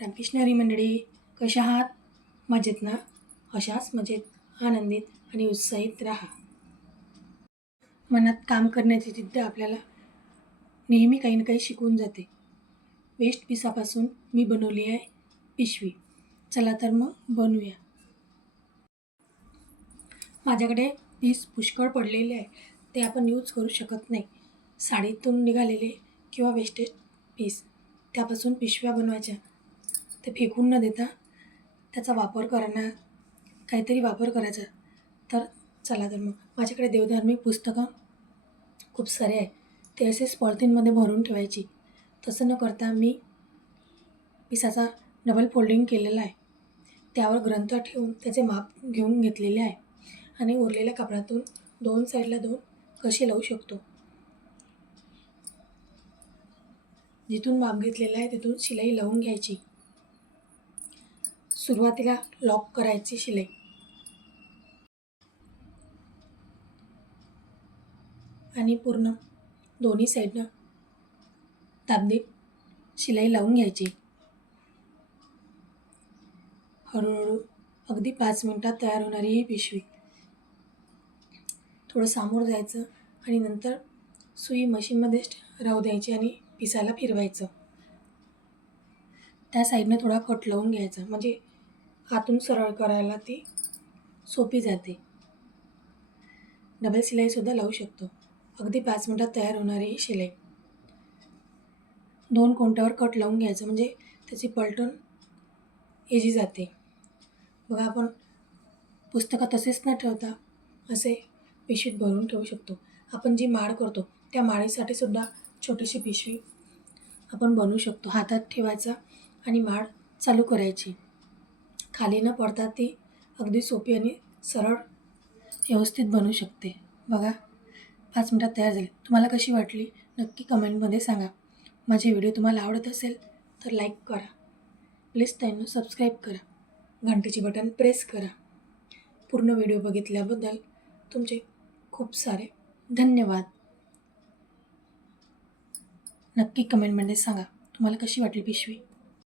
रामकृष्ण हरी मंडळी कशा आहात? मजेत ना? अशाच मजेत आनंदित आणि उत्साहित राहा. मनात काम करण्याची जिद्द आपल्याला नेहमी काही ना काही शिकवून जाते. वेस्ट पिसापासून मी बनवली आहे पिशवी. चला तर मग बनवूया. माझ्याकडे पीस पुष्कळ पडलेले आहे ते आपण यूज करू शकत नाही. साडीतून निघालेले किंवा वेस्टेज पीस त्यापासून पिशव्या बनवायच्या. ते फेकून न देता त्याचा वापर करणं काहीतरी वापर करायचा. तर चला तर मग. माझ्याकडे देवधार्मिक पुस्तकं खूप सारे आहे ते असेच पॉलिथिनमध्ये भरून ठेवायची. तसं न करता मी पिसाचा डबल फोल्डिंग केलेला आहे. त्यावर ग्रंथ ठेवून त्याचे माप घेऊन घेतलेले आहे. आणि उरलेल्या कापडातून दोन साईडला दोन कसे लावू शकतो? जिथून माप घेतलेला आहे तिथून शिलाई लावून घ्यायची. सुरुवातीला लॉक करायची शिलाई. आणि पूर्ण दोन्ही साईडनं दाबदीप शिलाई लावून घ्यायची. हळूहळू अगदी पाच मिनटात तयार होणारी ही पिशवी. थोडं सामोर जायचं आणि नंतर सुई मशीनमध्येच राहू द्यायची आणि पिसाला फिरवायचं. त्या साईडनं थोडा कट लावून घ्यायचा. म्हणजे हातून सरळ करायला ती सोपी जाते. डबल शिलाईसुद्धा लावू शकतो. अगदी पाच मिनटात तयार होणारी ही शिलाई. दोन कोणत्यावर कट लावून घ्यायचं म्हणजे त्याची पलटण इजी जाते. बघा आपण पुस्तकं तसेच न ठेवता असे पिशवीत भरून ठेवू शकतो. आपण जी माळ करतो त्या माळीसाठी सुद्धा छोटीशी पिशवी आपण बनवू शकतो. हातात ठेवायचा आणि माळ चालू करायची. खाली न पडता ती अगदी सोपी आणि सरळ व्यवस्थित बनू शकते. बघा पाच मिनटात तयार झाली. तुम्हाला कशी वाटली? नक्की कमेंटमध्ये सांगा. माझे व्हिडिओ तुम्हाला आवडत असेल तर लाईक करा. प्लीज त्यांना सबस्क्राईब करा. घंटेचे बटन प्रेस करा. पूर्ण व्हिडिओ बघितल्याबद्दल तुमचे खूप सारे धन्यवाद. नक्की कमेंटमध्ये सांगा. तुम्हाला कशी वाटली पिशवी?